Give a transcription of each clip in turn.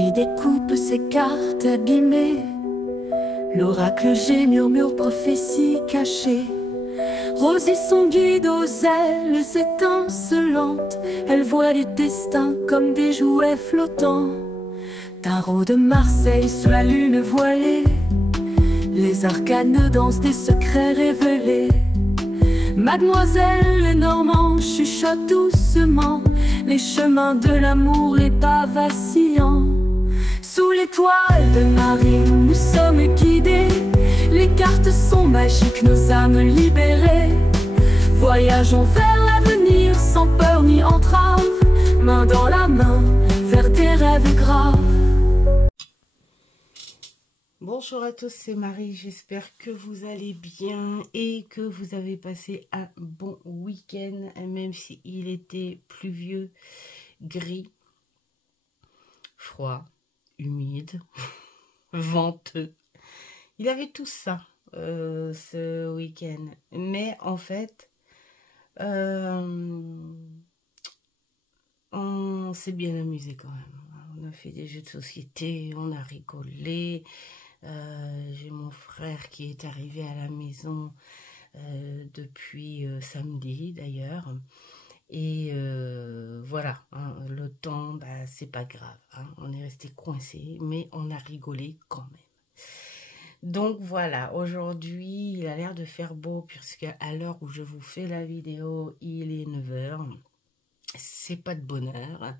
Marie découpe ses cartes abîmées. L'oracle G murmure prophétie cachée. Rosie son guide aux ailes étincelantes. Elle voit les destins comme des jouets flottants. Tarot de Marseille sous la lune voilée. Les arcanes dansent des secrets révélés. Mademoiselle Lenormand chuchote doucement les chemins de l'amour, les pas vacillants. Sous l'étoile de Marie, nous sommes guidés. Les cartes sont magiques, nos âmes libérées. Voyageons vers l'avenir sans peur ni entrave, main dans la main vers des rêves graves. Bonjour à tous, c'est Marie, j'espère que vous allez bien et que vous avez passé un bon week-end, même s'il était pluvieux, gris, froid, humide, venteux. Il avait tout ça ce week-end, mais en fait, on s'est bien amusé quand même. On a fait des jeux de société, on a rigolé. J'ai mon frère qui est arrivé à la maison depuis samedi d'ailleurs. Et voilà, hein, le temps, bah, c'est pas grave. Hein, on est resté coincé, mais on a rigolé quand même. Donc voilà, aujourd'hui, il a l'air de faire beau puisque à l'heure où je vous fais la vidéo, il est 9 h. C'est pas de bonheur.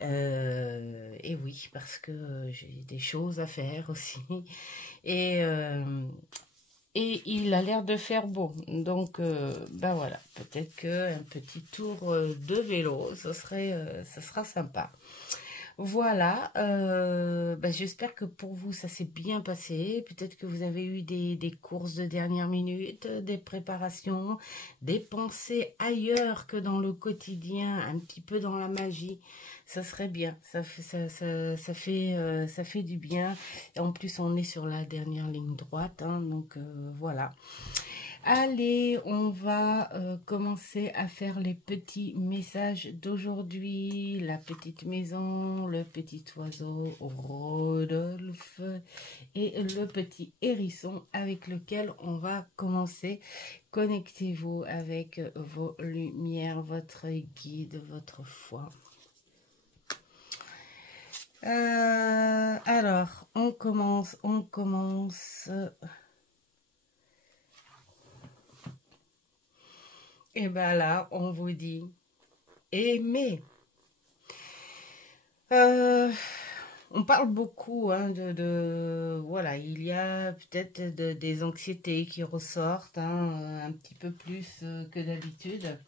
Et oui, parce que j'ai des choses à faire aussi. Et il a l'air de faire beau. Donc, ben voilà, peut-être qu'un petit tour de vélo, ce sera sympa. Voilà, ben j'espère que pour vous, ça s'est bien passé. Peut-être que vous avez eu des courses de dernière minute, des préparations, des pensées ailleurs que dans le quotidien, un petit peu dans la magie. Ça serait bien, ça fait du bien. Et en plus, on est sur la dernière ligne droite, hein, donc voilà. Allez, on va commencer à faire les petits messages d'aujourd'hui. La petite maison, le petit oiseau, Rodolphe et le petit hérisson avec lequel on va commencer. Connectez-vous avec vos lumières, votre guide, votre foi. Alors, on commence. Et bien là, on vous dit aimer. On parle beaucoup hein, voilà, il y a peut-être des anxiétés qui ressortent hein, un petit peu plus que d'habitude.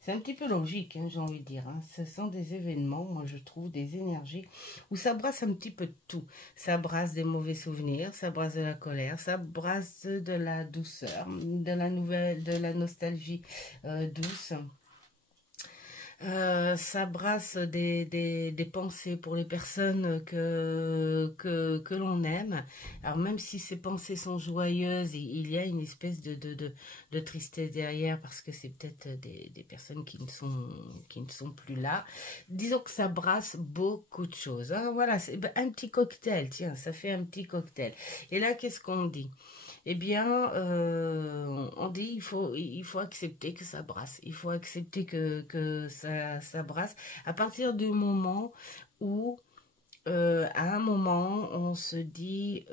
C'est un petit peu logique, hein, j'ai envie de dire. Hein. Ce sont des événements, moi je trouve, des énergies où ça brasse un petit peu de tout. Ça brasse des mauvais souvenirs, ça brasse de la colère, ça brasse de la douceur, de la nostalgie douce. Ça brasse des pensées pour les personnes que l'on aime. Alors même si ces pensées sont joyeuses, il y a une espèce de tristesse derrière parce que c'est peut-être des personnes qui ne sont plus là. Disons que ça brasse beaucoup de choses. Hein. Voilà, c'est un petit cocktail, tiens, ça fait un petit cocktail. Et là, qu'est-ce qu'on dit ? Eh bien, on dit il faut accepter que ça brasse. Il faut accepter que ça brasse. À partir du moment où, à un moment, on se dit,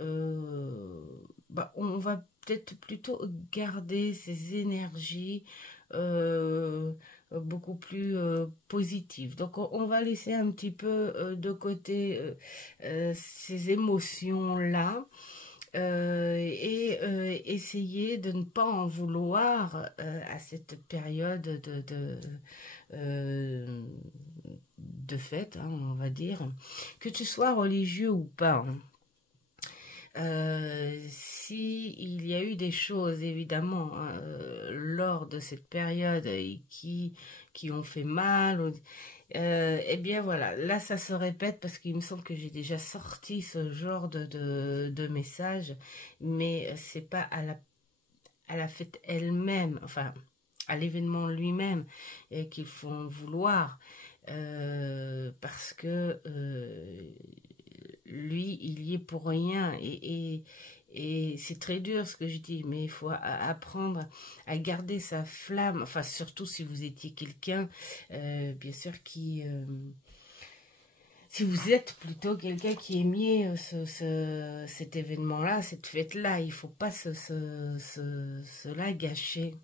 bah, on va peut-être plutôt garder ces énergies beaucoup plus positives. Donc, on va laisser un petit peu de côté ces émotions-là. Et essayer de ne pas en vouloir à cette période de fête, hein, on va dire, que tu sois religieux ou pas. S'il y a eu des choses, évidemment, hein, lors de cette période qui ont fait mal, eh bien voilà, là ça se répète parce qu'il me semble que j'ai déjà sorti ce genre de message, mais c'est pas à la fête elle-même, enfin à l'événement lui-même qu'il faut en vouloir, parce que lui, il y est pour rien. Et c'est très dur ce que je dis, mais il faut apprendre à garder sa flamme. Enfin, surtout si vous étiez quelqu'un, bien sûr, si vous êtes plutôt quelqu'un qui aimait cet événement-là, cette fête-là, il ne faut pas cela gâcher.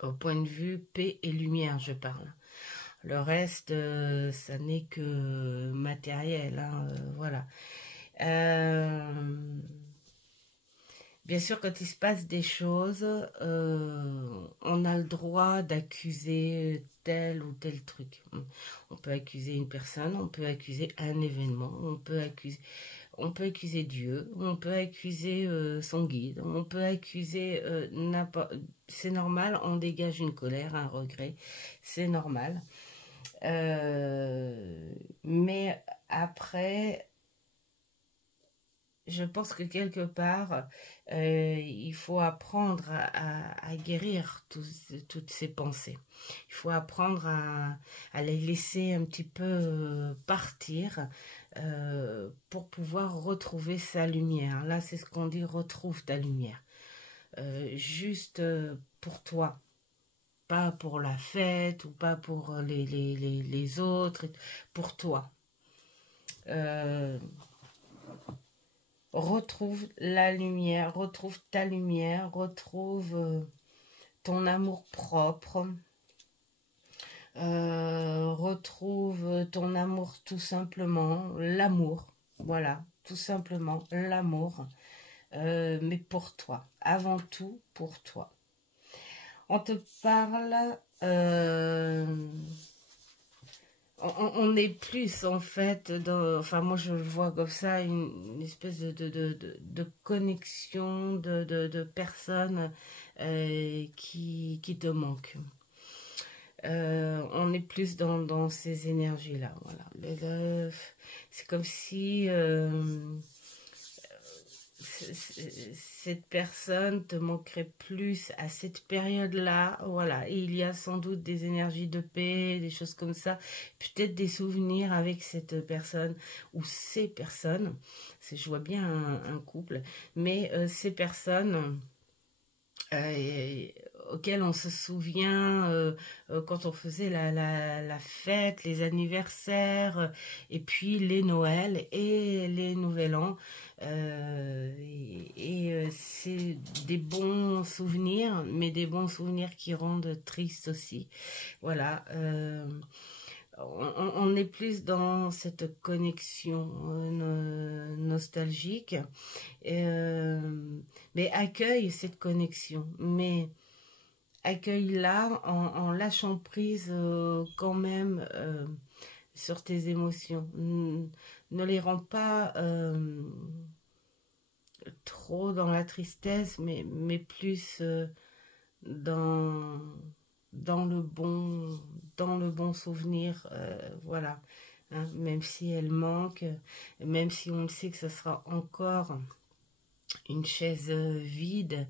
Au point de vue paix et lumière, je parle. Le reste, ça n'est que matériel, hein, voilà. Bien sûr, quand il se passe des choses, on a le droit d'accuser tel ou tel truc. On peut accuser une personne, on peut accuser un événement, on peut accuser Dieu, on peut accuser son guide, on peut accuser n'importe... C'est normal, on dégage une colère, un regret, c'est normal. Mais après, je pense que quelque part, il faut apprendre à guérir toutes ces pensées. Il faut apprendre à les laisser un petit peu partir pour pouvoir retrouver sa lumière. Là, c'est ce qu'on dit, retrouve ta lumière. Juste pour toi. Pas pour la fête ou pas pour les autres, pour toi. Retrouve la lumière, retrouve ta lumière, retrouve ton amour propre, retrouve ton amour tout simplement, l'amour, voilà, tout simplement l'amour, mais pour toi, avant tout pour toi. On te parle, on est plus en fait, enfin moi je le vois comme ça, une espèce de connexion de personnes qui te manquent. On est plus dans ces énergies-là, voilà. C'est comme si... cette personne te manquerait plus à cette période-là, voilà, et il y a sans doute des énergies de paix, des choses comme ça, peut-être des souvenirs avec cette personne ou ces personnes, je vois bien un couple, mais ces personnes auxquelles on se souvient quand on faisait la fête, les anniversaires, et puis les Noëls et les Nouvel An. C'est des bons souvenirs, mais des bons souvenirs qui rendent triste aussi. Voilà. On est plus dans cette connexion nostalgique, mais accueille cette connexion, mais accueille-la en lâchant prise quand même sur tes émotions. Ne les rends pas trop dans la tristesse, mais plus dans le bon souvenir, voilà, hein, même si elle manque, même si on le sait que ce sera encore une chaise vide,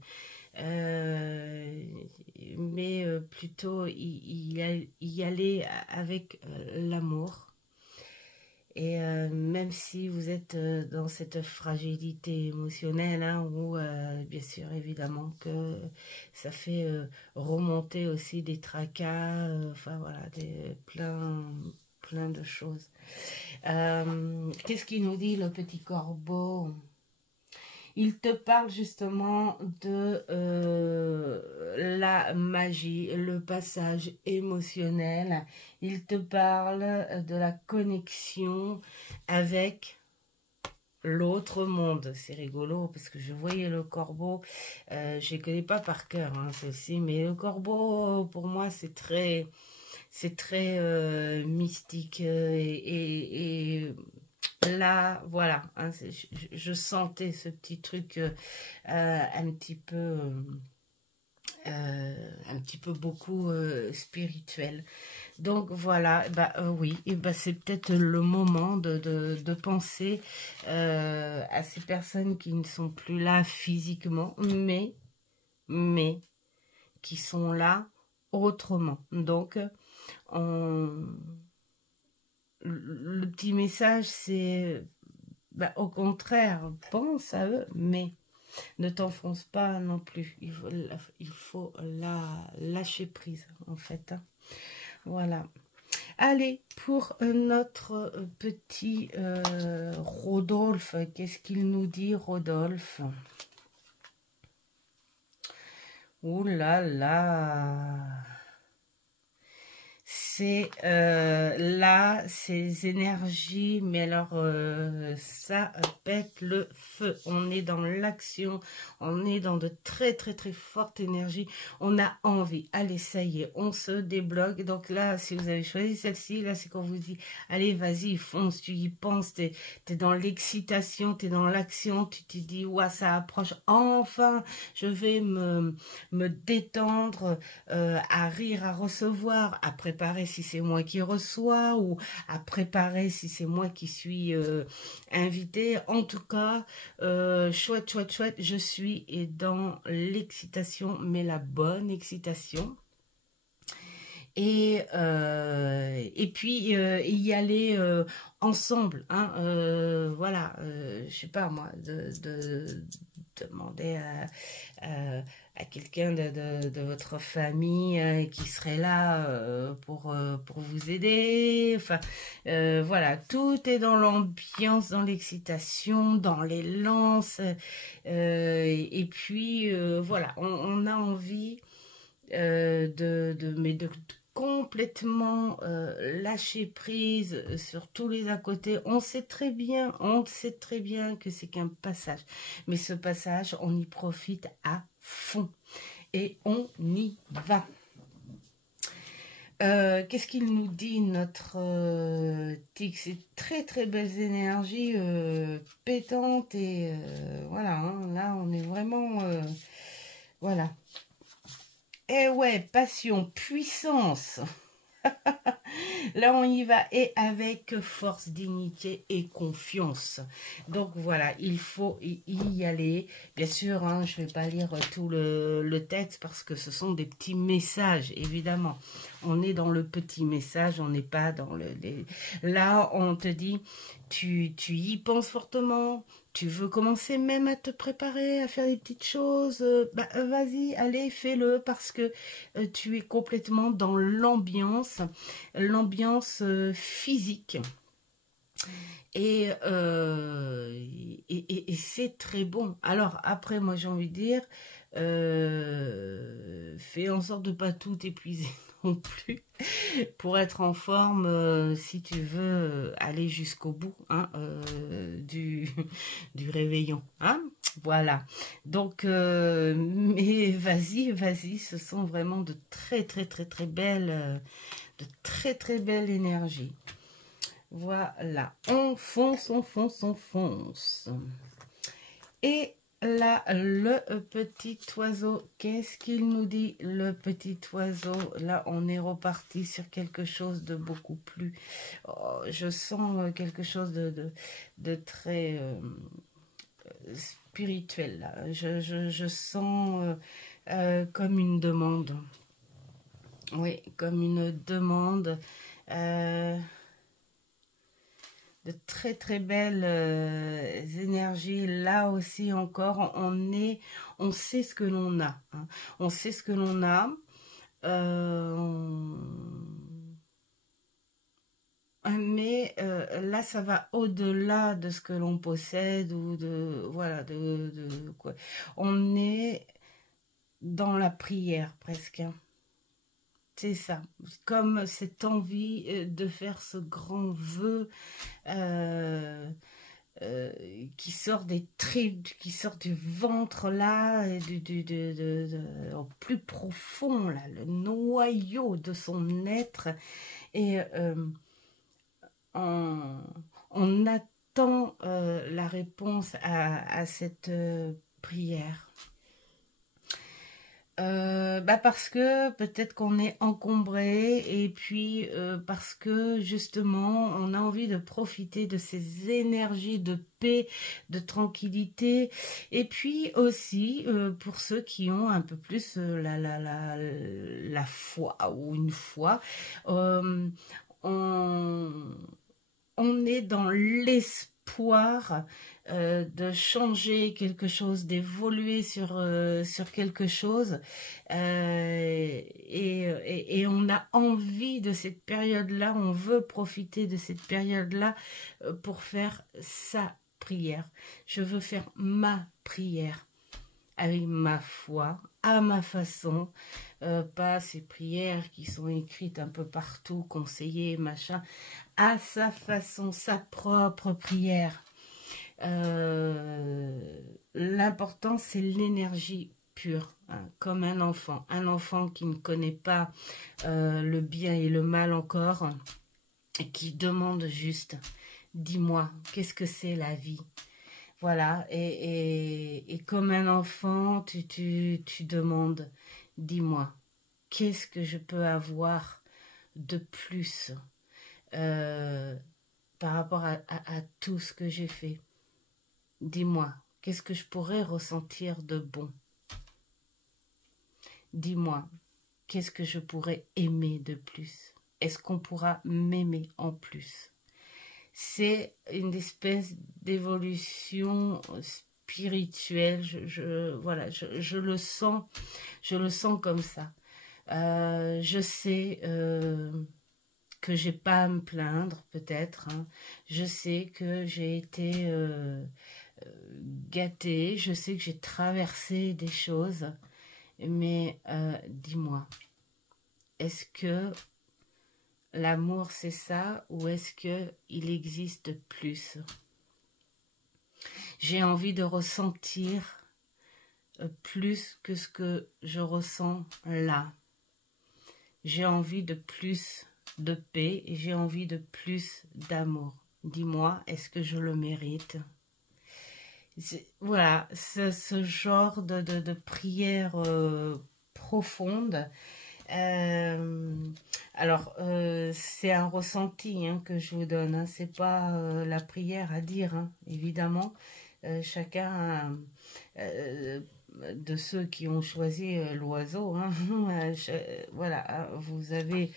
mais plutôt y aller avec l'amour. Et même si vous êtes dans cette fragilité émotionnelle, hein, où bien sûr évidemment que ça fait remonter aussi des tracas, enfin voilà, plein de choses. Qu'est-ce qu'il nous dit le petit corbeau ? Il te parle justement de la magie, le passage émotionnel. Il te parle de la connexion avec l'autre monde. C'est rigolo parce que je voyais le corbeau. Je ne connais pas par cœur, hein, celle-ci, mais le corbeau, pour moi, c'est très mystique et là, voilà, hein, je sentais ce petit truc un petit peu beaucoup spirituel. Donc voilà, oui, et c'est peut-être le moment de penser à ces personnes qui ne sont plus là physiquement, mais qui sont là autrement. Donc, le petit message, c'est bah, au contraire, pense à eux, mais ne t'enfonce pas non plus. Il faut lâcher prise, en fait. Hein. Voilà. Allez, pour notre petit Rodolphe, qu'est-ce qu'il nous dit, Rodolphe? Ouh là là! C'est là, ces énergies, mais alors ça pète le feu. On est dans l'action, on est dans de très très très fortes énergies. On a envie, allez, ça y est, on se débloque. Donc là, si vous avez choisi celle-ci, là c'est quand vous dit, allez, vas-y, fonce, tu y penses, t'es dans l'excitation, t'es dans l'action, tu te dis, ouais, ça approche, enfin, je vais me détendre, à rire, à recevoir, à préparer si c'est moi qui reçois ou à préparer si c'est moi qui suis invité. En tout cas, chouette, chouette, chouette, je suis dans l'excitation, mais la bonne excitation. Et puis y aller ensemble, hein, voilà, je sais pas moi, de demander à quelqu'un de votre famille qui serait là pour vous aider, enfin voilà, tout est dans l'ambiance, dans l'excitation, dans les lances, et puis voilà, on a envie mais de complètement lâcher prise sur tous les à côté. On sait très bien que c'est qu'un passage, mais ce passage, on y profite à fond et on y va. Qu'est-ce qu'il nous dit, notre tic? C'est très très belles énergies pétantes et voilà, hein, là on est vraiment voilà. Eh ouais, passion, puissance. Là, on y va et avec force, dignité et confiance. Donc, voilà, il faut y aller. Bien sûr, hein, je ne vais pas lire tout le texte parce que ce sont des petits messages, évidemment. On est dans le petit message, on n'est pas dans Là, on te dit, tu y penses fortement. Tu veux commencer même à te préparer, à faire des petites choses, bah, vas-y, allez, fais-le parce que tu es complètement dans l'ambiance physique. Et c'est très bon. Alors, après, moi, j'ai envie de dire, fais en sorte de ne pas tout épuiser non plus pour être en forme si tu veux aller jusqu'au bout hein, du réveillon. Hein, voilà. Donc, mais vas-y, ce sont vraiment de très belles énergies. Voilà, on fonce. Et là, le petit oiseau, qu'est-ce qu'il nous dit, le petit oiseau? Là, on est reparti sur quelque chose de beaucoup plus... Oh, je sens quelque chose de très spirituel, là. Je sens comme une demande. Oui, comme une demande... de très belles énergies. Là aussi encore, on sait ce que l'on a. Hein. On sait ce que l'on a. Mais là, ça va au-delà de ce que l'on possède ou de voilà de quoi. On est dans la prière presque. Hein. C'est ça, comme cette envie de faire ce grand vœu qui sort des tripes, qui sort du ventre là, et au plus profond, là, le noyau de son être. Et on attend la réponse à cette prière. Bah parce que peut-être qu'on est encombré et puis parce que justement on a envie de profiter de ces énergies de paix, de tranquillité et puis aussi pour ceux qui ont un peu plus la foi ou une foi, on est dans l'espoir l'espoir de changer quelque chose, d'évoluer sur quelque chose, et on a envie de cette période-là, on veut profiter de cette période-là pour faire sa prière. Je veux faire ma prière avec ma foi, à ma façon, pas ces prières qui sont écrites un peu partout, conseillées, machin, à sa façon, sa propre prière. L'important, c'est l'énergie pure, hein, comme un enfant qui ne connaît pas le bien et le mal encore, et qui demande juste, dis-moi, qu'est-ce que c'est la vie? Voilà, et comme un enfant, tu demandes, dis-moi, qu'est-ce que je peux avoir de plus par rapport à tout ce que j'ai fait? Dis-moi, qu'est-ce que je pourrais ressentir de bon? Dis-moi, qu'est-ce que je pourrais aimer de plus? Est-ce qu'on pourra m'aimer en plus? C'est une espèce d'évolution spirituelle. Voilà, je le sens comme ça. Je sais que j'ai pas à me plaindre, peut-être, hein. Je sais que j'ai été gâtée. Je sais que j'ai traversé des choses. Mais dis-moi, est-ce que l'amour, c'est ça, ou est-ce qu'il existe plus? J'ai envie de ressentir plus que ce que je ressens là. J'ai envie de plus de paix et j'ai envie de plus d'amour. Dis-moi, est-ce que je le mérite? Voilà, ce genre de prière profonde. Alors, c'est un ressenti, hein, que je vous donne, hein. C'est pas la prière à dire, hein, évidemment. Chacun de ceux qui ont choisi l'oiseau, hein, voilà, hein, vous avez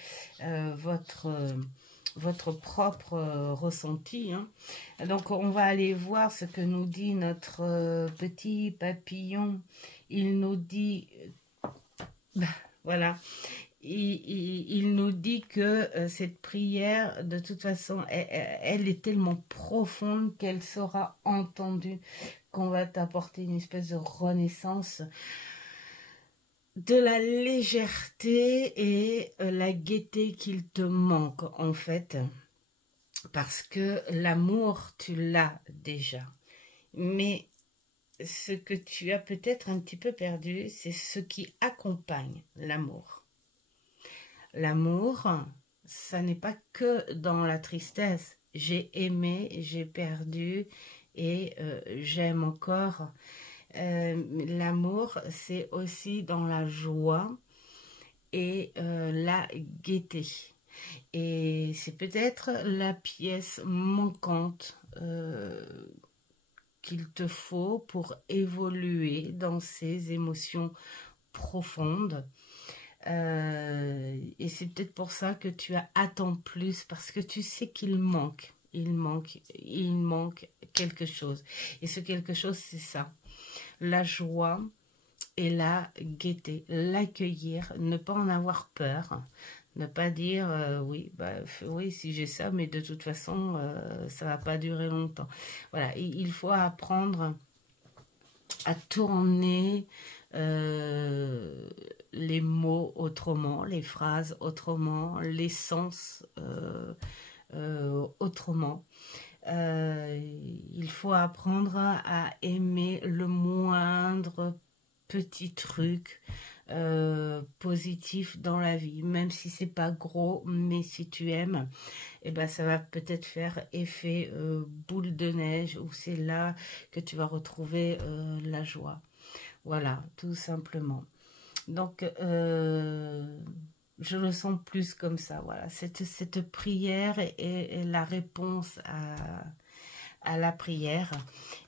votre propre ressenti, hein. Donc on va aller voir ce que nous dit notre petit papillon. Il nous dit, voilà, il nous dit que cette prière, de toute façon, elle est tellement profonde qu'elle sera entendue, qu'on va t'apporter une espèce de renaissance de la légèreté et la gaieté qu'il te manque, en fait, parce que l'amour, tu l'as déjà. Mais ce que tu as peut-être un petit peu perdu, c'est ce qui accompagne l'amour. L'amour, ça n'est pas que dans la tristesse. J'ai aimé, j'ai perdu et j'aime encore. L'amour, c'est aussi dans la joie et la gaieté. Et c'est peut-être la pièce manquante qu'il te faut pour évoluer dans ces émotions profondes. Et c'est peut-être pour ça que tu attends plus, parce que tu sais qu'il manque. Il manque quelque chose. Et ce quelque chose, c'est ça. La joie et la gaieté. L'accueillir, ne pas en avoir peur. Ne pas dire, oui, oui, si j'ai ça, mais de toute façon, ça va pas durer longtemps. Voilà, il faut apprendre à tourner les mots autrement, les phrases autrement, les sens autrement. Il faut apprendre à aimer le moindre petit truc positif dans la vie, même si c'est pas gros, mais si tu aimes, et ben ça va peut-être faire effet boule de neige, où c'est là que tu vas retrouver la joie. Voilà, tout simplement. Donc je le sens plus comme ça. Voilà, cette prière est la réponse à la prière.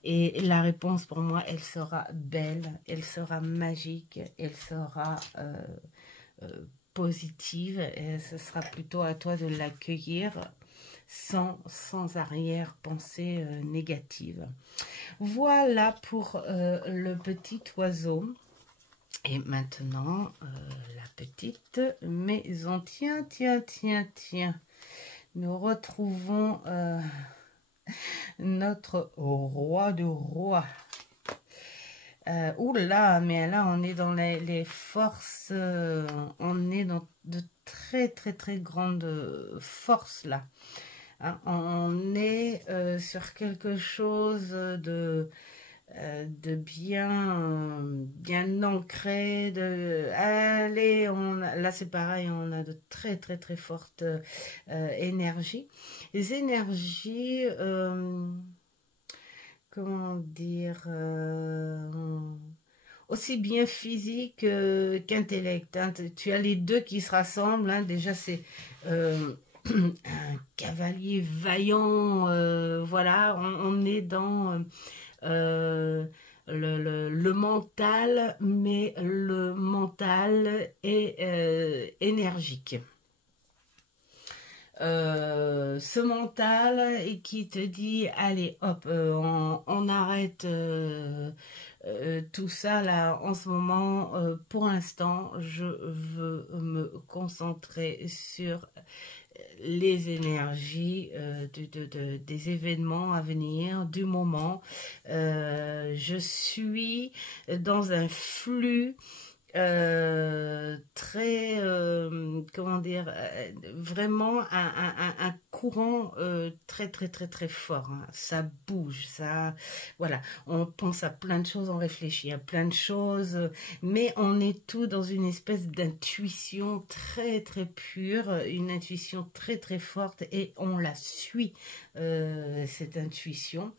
Et la réponse, pour moi, elle sera belle, elle sera magique, elle sera positive. Et ce sera plutôt à toi de l'accueillir sans arrière-pensée négative. Voilà pour le petit oiseau. Et maintenant, la petite maison. Tiens, tiens, tiens, tiens. Nous retrouvons notre roi de roi. Oula, mais là, on est dans les forces. On est dans de très, très, très grandes forces, là. Hein, on est sur quelque chose de bien ancré, allez, là c'est pareil, on a de très très très fortes énergies. Les énergies, comment dire, aussi bien physique qu'intellect. Hein. Tu as les deux qui se rassemblent, hein. Déjà c'est un cavalier vaillant, voilà, on est dans le mental, mais le mental est énergique. Ce mental et qui te dit allez hop on arrête tout ça là en ce moment, pour l'instant je veux me concentrer sur les énergies des événements à venir, du moment. Je suis dans un flux très, comment dire, vraiment un courant très très très très fort, hein. Ça bouge, ça, voilà, on pense à plein de choses, on réfléchit à plein de choses, mais on est tout dans une espèce d'intuition très très pure, une intuition très très forte, et on la suit, cette intuition.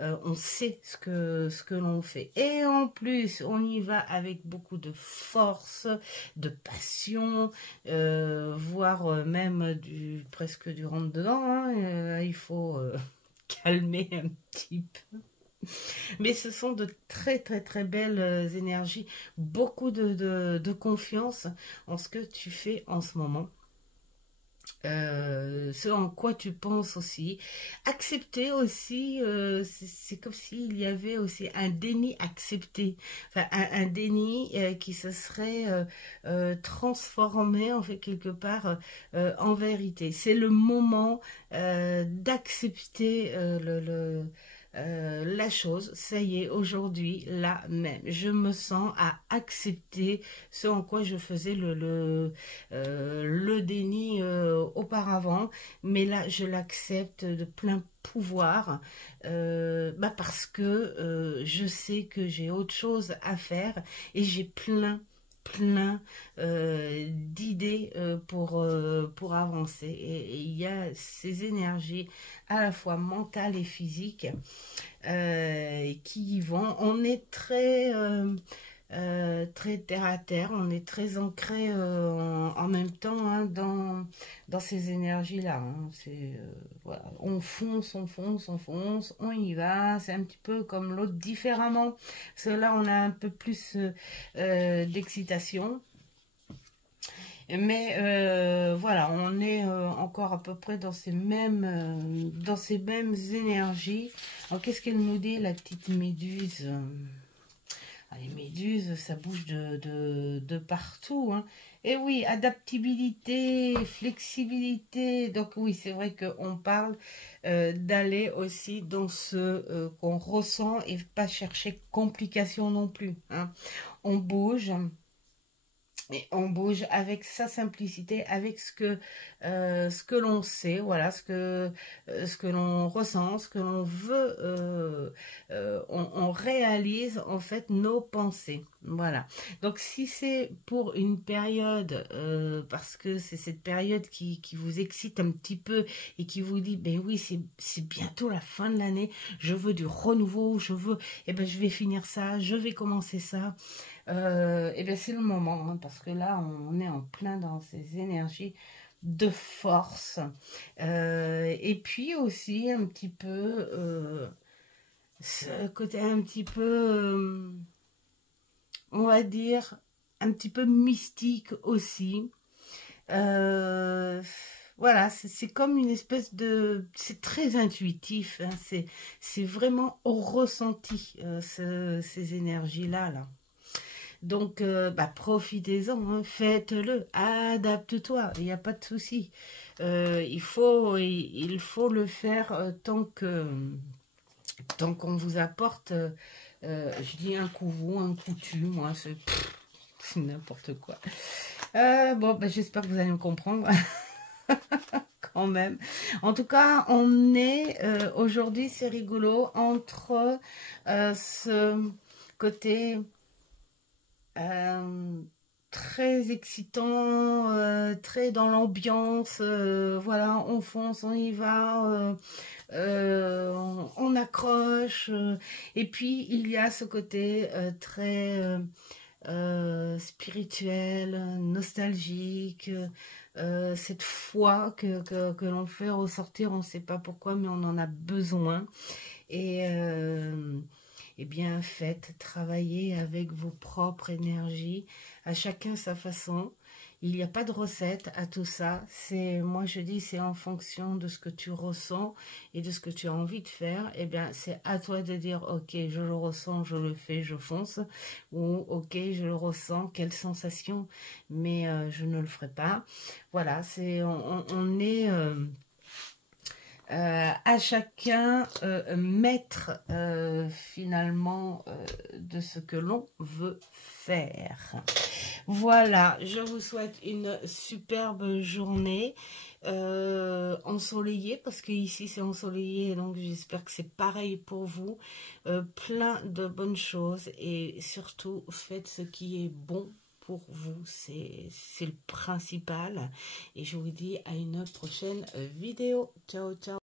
On sait ce que l'on fait. Et en plus, on y va avec beaucoup de force, de passion, voire même presque du rentre-dedans. Hein. Il faut calmer un petit peu. Mais ce sont de très très très belles énergies. Beaucoup de confiance en ce que tu fais en ce moment. Ce en quoi tu penses aussi, accepter aussi, c'est comme s'il y avait aussi un déni accepté, enfin un déni qui se serait transformé en fait quelque part en vérité. C'est le moment d'accepter la chose. Ça y est, aujourd'hui, là même, je me sens à accepter ce en quoi je faisais le déni auparavant, mais là je l'accepte de plein pouvoir, parce que je sais que j'ai autre chose à faire et j'ai plein d'idées pour avancer, et il y a ces énergies à la fois mentales et physiques qui y vont. On est très terre à terre, on est très ancré en même temps, hein, dans ces énergies-là. Hein. Voilà. On fonce, on fonce, on fonce, on y va. C'est un petit peu comme l'autre différemment. Parce que là, on a un peu plus d'excitation. Mais voilà, on est encore à peu près dans ces mêmes énergies. Alors, qu'est-ce qu'elle nous dit, la petite méduse? Les méduses, ça bouge de partout. Hein. Et oui, adaptabilité, flexibilité. Donc oui, c'est vrai qu'on parle d'aller aussi dans ce qu'on ressent et pas chercher complication non plus. Hein. On bouge. Et on bouge avec sa simplicité, avec ce que l'on sait, voilà, ce que l'on ressent, ce que l'on veut, on réalise en fait nos pensées, voilà. Donc si c'est pour une période, parce que c'est cette période qui vous excite un petit peu et qui vous dit, ben oui, c'est bientôt la fin de l'année, je veux du renouveau, je vais finir ça, je vais commencer ça. Et bien c'est le moment, hein, parce que là on est en plein dans ces énergies de force, et puis aussi un petit peu ce côté un petit peu on va dire un petit peu mystique aussi, Voilà, c'est comme une espèce de... C'est très intuitif, hein, c'est vraiment au ressenti, ces énergies-là, là. Donc, bah, profitez-en, hein, faites-le, adapte-toi, il n'y a pas de souci. Il faut le faire tant qu'on vous apporte, je dis un coup vous, un coup tu, moi, c'est n'importe quoi. Bon, bah, j'espère que vous allez me comprendre. Quand même. En tout cas, on est aujourd'hui, c'est rigolo, entre ce côté très excitant, très dans l'ambiance, voilà, on fonce, on y va, on accroche, et puis il y a ce côté très spirituel, nostalgique, cette foi que l'on fait ressortir, on ne sait pas pourquoi, mais on en a besoin. Et bien, faites, travaillez avec vos propres énergies, à chacun sa façon. Il n'y a pas de recette à tout ça. Moi je dis, c'est en fonction de ce que tu ressens et de ce que tu as envie de faire. Eh bien, c'est à toi de dire, ok, je le ressens, je le fais, je fonce. Ou ok, je le ressens, quelle sensation, mais je ne le ferai pas. Voilà, on est... à chacun maître finalement de ce que l'on veut faire. Voilà, je vous souhaite une superbe journée ensoleillée, parce que ici c'est ensoleillé, donc j'espère que c'est pareil pour vous. Plein de bonnes choses, et surtout faites ce qui est bon pour vous, c'est le principal. Et je vous dis à une prochaine vidéo. Ciao, ciao.